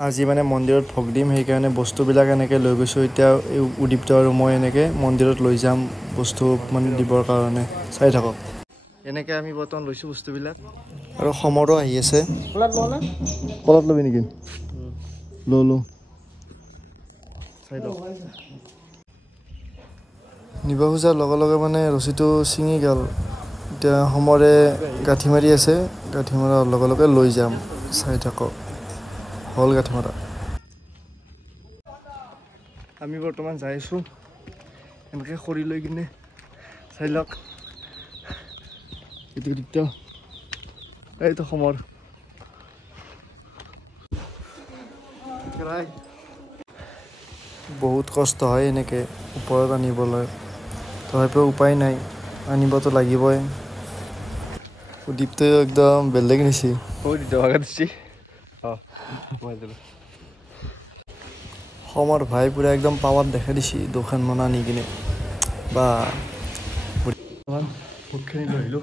আজি মানে মন্দিৰত ভোগ দিম সেইকাৰণে বস্তুবিলাক এনেকৈ লৈ গৈছোঁ এতিয়া উদীপ্ত আৰু মই এনেকৈ মন্দিৰত লৈ যাম বস্তু মানে দিবৰ কাৰণে চাই থাকক এনেকৈ আমি বৰ্তমান লৈছোঁ বস্তুবিলাক আৰু সমৰো আহি আছে কলত ল'বি নেকি ল চাই লওক নিব খোজাৰ লগে লগে মানে ৰছীটো ছিঙি গ'ল এতিয়া সমৰে গাঁঠি মাৰি আছে গাঁঠি মৰাৰ লগে লগে লৈ যাম চাই থাকক হল গাঁঠি মৰা আমি বৰ্তমান যাই আছোঁ এনেকৈ খৰি লৈ কিনে চাই লওক এইটো দীপ্ত এইটো সমৰ বহুত কষ্ট হয় এনেকৈ ওপৰত আনিবলৈ তথাপিও উপায় নাই আনিবতো লাগিবই দীপ্ত একদম বেলেগ নিছি সমৰ ভাই পুৰা একদম পাৱাত দেখা দিছে দুখনমান আনি কিনে বা ভোগখিনি লৈ আহিলোঁ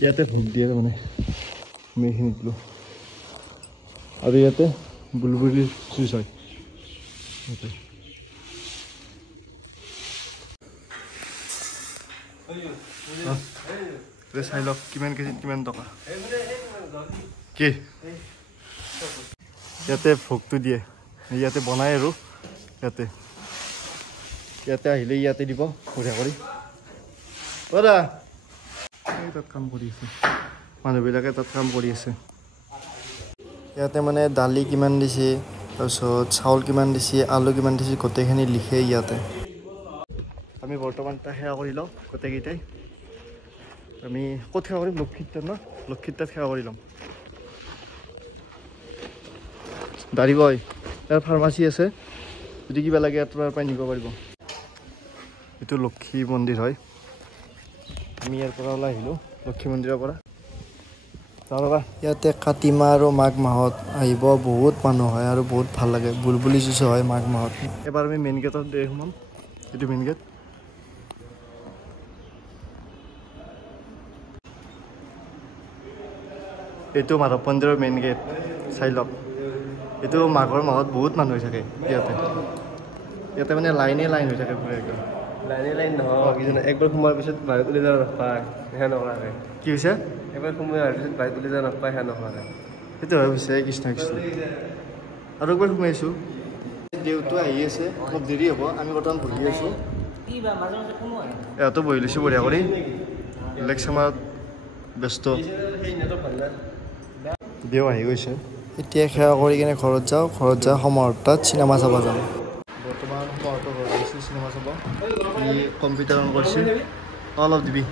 ইয়াতে ভোগ দিয়ে তাৰমানে আমি এইখিনি দিলোঁ আৰু ইয়াতে বুলবুলিৰ চুইচ হয় চাই লওক কিমান কেজিত কিমান টকা কি ইয়াতে ভোগটো দিয়ে ইয়াতে বনাই আৰু ইয়াতে আহিলে ইয়াতে দিব বঢ়িয়া কৰি দাদা তাত কাম কৰি আছে মানুহবিলাকে তাত কাম কৰি আছে ইয়াতে মানে দালি কিমান দিছে তাৰপিছত চাউল কিমান দিছে আলু কিমান দিছে গোটেইখিনি লিখে ইয়াতে আমি বৰ্তমান তাত সেৱা কৰি লওঁ গোটেইকেইটাই আমি ক'ত সেৱা কৰিম লক্ষিতত ন লক্ষিতত সেৱা কৰি ল'ম দাঢ়ি বয় ইয়াৰ ফাৰ্মাচী আছে যদি কিবা লাগে ইয়াৰ পৰাই নিব পাৰিব এইটো লক্ষী মন্দিৰ হয় আমি ইয়াৰ পৰা ওলাই আহিলোঁ লক্ষী মন্দিৰৰ পৰা ইয়াতে কাতি মাহ আৰু মাঘ মাহত আহিব বহুত মানুহ হয় আৰু বহুত ভাল লাগে বুলবুলি যুঁজ হয় মাঘ মাহত এবাৰ আমি মেইন গেটত সোমাম এইটো মেইন গেট এইটো মাধৱ মন্দিৰৰ মেইন গেট চাই লওক এইটো মাঘৰ মাহত বহুত মানুহ হৈ থাকে ইয়াতে মানে লাইন হৈ থাকে পুৰা একদম লাইন নহয় একবাৰ সোমোৱাৰ পিছত বাহিৰত উলি যাব নাপায় সেয়া নকৰাকে কি হৈছে একবাৰ সোমোৱাৰ পিছত বাহিৰত উলি যাব নাপায় সেয়া নকৰাকে সেইটো হয় পিছে কৃষ্ণ আৰু একবাৰ সোমাইছোঁ দেউতো আহি আছে অলপ দেৰি হ'ব আমি বৰ্তমান বহি আছোঁ ইয়াতো বহি লৈছোঁ বঢ়িয়া কৰি ইলেকশ্যনত ব্যস্ত দেও আহি গৈছে এতিয়া সেৱা কৰি কিনে ঘৰত যাওঁ সময়ত তাত চিনেমা চাব যাম বৰ্তমান সময়তো ঘৰত গৈছোঁ চিনেমা চাব ই কম্পিউটাৰ অন কৰিছে অলপ দিবি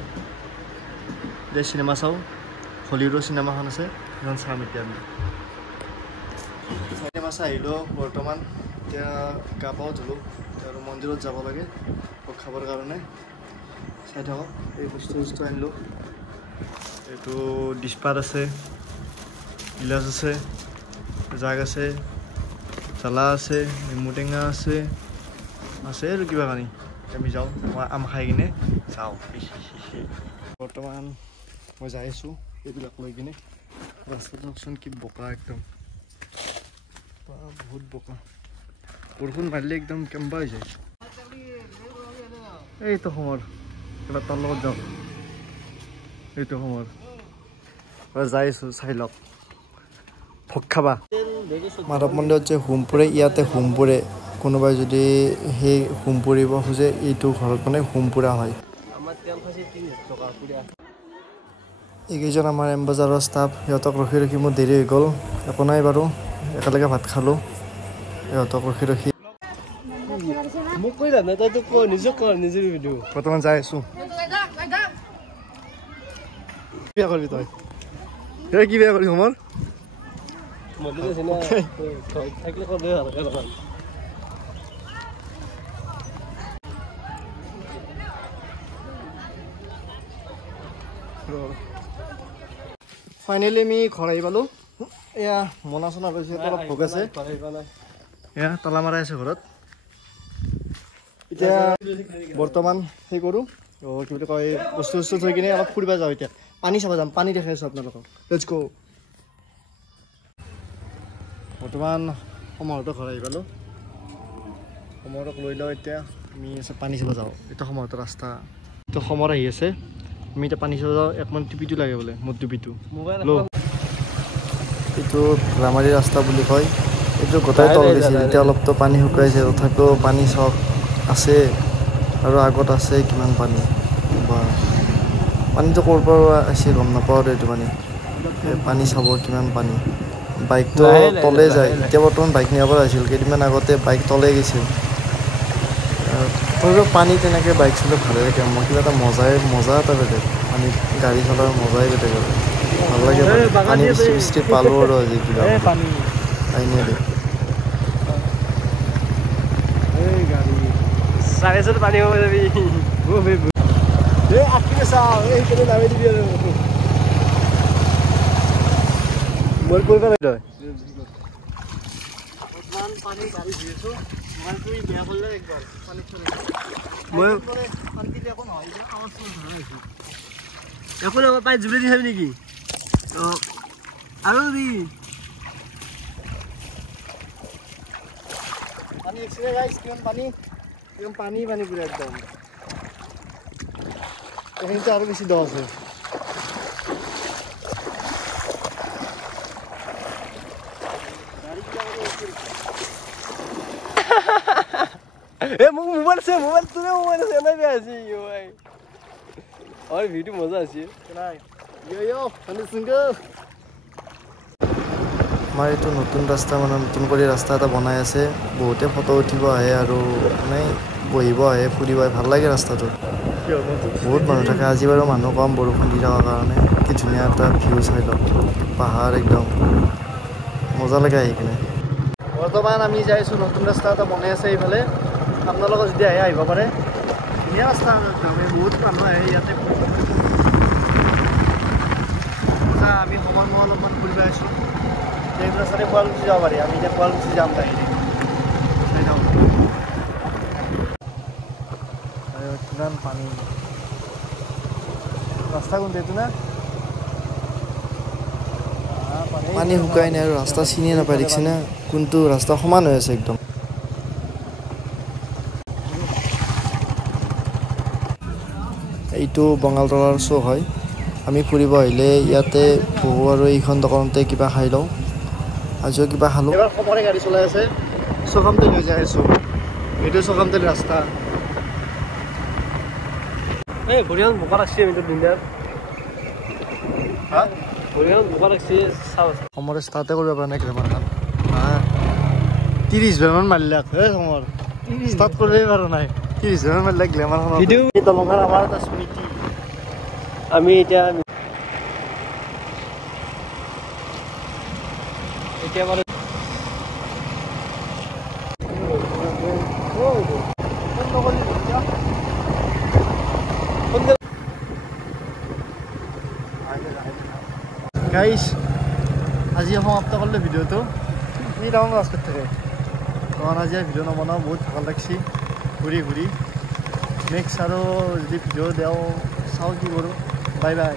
এতিয়া চিনেমা চাওঁ হলিউডৰ চিনেমাখন আছে সেইখন চাম এতিয়া আমি চিনেমা চাই আহিলোঁ বৰ্তমান এতিয়া গা পাও ধুলোঁ আৰু মন্দিৰত যাব লাগে ভোগ খাবৰ কাৰণে চাই থাকক এই বস্তু আনিলোঁ এইটো ডিছপাত আছে গিলাচ আছে জাগ আছে জ্বালা আছে নেমু টেঙা আছে আৰু কিবা কানি আমি যাওঁ মই আম খাই কিনে যাওঁ বৰ্তমান মই যাই আছোঁ এইবিলাক লৈ কিনে ৰাস্তাটো চাওকচোন কি বোকা একদম বহুত বোকা বৰষুণ মাৰিলে একদম কেম্বা হৈ যায় এইটো সময় এবাৰ তাৰ লগত যাওঁ এইটো সময় যাই আছোঁ চাই লওক ভোগ খাবা মাধৱ মন্দিৰত যে হোম পুৰে ইয়াতে হোম পুৰে কোনোবাই যদি সেই হোম পুৰিব খোজে এইটো ঘৰত মানে হোম পুৰা হয় এইকেইজন আমাৰ এমবজাৰৰ ষ্টাফ সিহঁতক ৰখি মোৰ দেৰি হৈ গ'ল একো নাই বাৰু একেলগে ভাত খালোঁ সিহঁতক ৰখি মোক কৈ নাই তই তোক কৈ নিজে ভিডিঅ' বৰ্তমান যাই আছোঁ কি বেয়া কৰিবি তই কি বেয়া কৰিবি সমৰ ফাইনেলি আমি ঘৰ আহি পালোঁ এয়া মনা চনা লৈছে অলপ ভোগ আছে এয়া তলা মাৰাই আছে ঘৰত এতিয়া বৰ্তমান সেই কৰোঁ কি বুলি কয় বস্তু থৈ কিনে অলপ ফুৰিব যাওঁ এতিয়া পানী চাব যাম পানী দেখাই আছোঁ আপোনালোকক লেটছ গো বৰ্তমান সময়তো ঘৰ আহি পালোঁ সময়টোক লৈ লওঁ এতিয়া আমি পানী চাব যাওঁ এতিয়া সময়তো ৰাস্তা এইটো সময় আহি আছে আমি এতিয়া পানী চাব যাওঁ একমান টিপিটো লাগে বোলে মোৰ টিপিটো এইটো ৰামাৰী ৰাস্তা বুলি কয় এইটো গোটাই তল দিছিল এতিয়া অলপতো পানী শুকাইছে তথাপিও পানী চক আছে আৰু আগত আছে কিমান পানী বা পানীটো ক'ৰ পৰা আছে গম নাপাওঁ এইটো পানী চাব কিমান পানী বাইকটো তলে যায় এতিয়া বৰ্তমান বাইক নিয়াব আহিছিল কেইদিনমান আগতে বাইক তলে গৈছিল তথাপিও পানী তেনেকৈ বাইক চলাই ভালে লাগে মই কিবা এটা মজা এটা বেলেগ পানীত গাড়ী চলাৰ মজাই বেলেগ আৰু ভাল লাগে পানী বৃষ্টি পালোঁ আৰু আজি কিবা আইনে দে চাৰে চত পানী হ'ব যাবি আঁকিলে চাওঁ এইখিনি নামি দিবি আৰু মই কৰিব নাই তই পানী গাড়ী ধুই আছোঁ মই তুমি বেয়া কৰিলে একবাৰ পানীত চলি মই শান্তি একো নহয় আৱাজ একো নহয় পানী জুলি দি চাবি নেকি অঁ আৰু দি পানী এক্সিডেণ্ট গাইছ কিমান পানী একদম পানী পুৰা একদম এইখিনিতে আৰু বেছি দ আছে মোক মোবাইল আছে তোৰে মোবাইল আছে এনেই বেয়া আছে আৰু ভিডিঅ' মজা আছে আমাৰ এইটো নতুন ৰাস্তা নতুন কৰি ৰাস্তা এটা বনাই আছে বহুতে ফটো উঠিব আহে আৰু মানে বহিব আহে ফুৰিব আহে ভাল লাগে ৰাস্তাটো বহুত মানুহ থাকে আজি বাৰু মানুহ কম বৰষুণ দি থকাৰ কাৰণে কি ধুনীয়া এটা ভিউ চাই লওক পাহাৰ একদম মজা লাগে আহি কিনে বৰ্তমান আমি যাই আছোঁ নতুন ৰাস্তা এটা বনাই আছে এইফালে আপোনালোকে যদি আহে আহিব পাৰে ধুনীয়া ৰাস্তা বহুত মানুহ আহে ইয়াতে আমি সময় অলপমান ফুৰিব আহিছোঁ এই ৰাস্তাতে শুৱালকুছি যাব পাৰি আমি এতিয়া শুৱালকুছি যাম ডাইৰেক্ট চাই যাওঁ কিমান পানী ৰাস্তা কোনটো এইটো না পানী শুকাই নাই আৰু ৰাস্তা চিনিয়ে নাপায় দেখিছে না কোনটো ৰাস্তা সমান হৈ আছে একদম এইটো বঙালতলাৰ চৌক হয় আমি ফুৰিব আহিলে ইয়াতে বহু আৰু এইখন দোকানতে কিবা খাই লওঁ আজিও কিবা খালোঁ এবাৰ সমৰে গাড়ী চলাই আছে চকামতেল লৈ যাই আছোঁ এইটো চকামতেল ৰাস্তা এই ভৰিখন বোকা ৰাখছি আমি বিন্দাত হা ভৰিখন বোকা ৰাখছি চাওঁ সমৰে ষ্টাৰ্টে কৰিব পৰা নাই গ্ৰেমাৰখন 30 বাৰমান মাৰিলাক সমৰ ষ্টাৰ্ট কৰিবই পৰা নাই 30 বাৰমান মাৰিলাক গ্লেমাৰখন দলঙৰ আমাৰ এটা স্মৃতি আমি এতিয়া বাৰু গাইজ আজি সমাপ্ত কৰিলোঁ ভিডিঅ'টো এই ডাঙৰ ৰাস্তাত থাকে কাৰণ আজি ভিডিঅ' নবনাওঁ বহুত ভাল লাগছি ঘূৰি নেক্সট আৰু যদি ভিডিঅ' দিওঁ চাওঁ কি কৰোঁ বাই বাই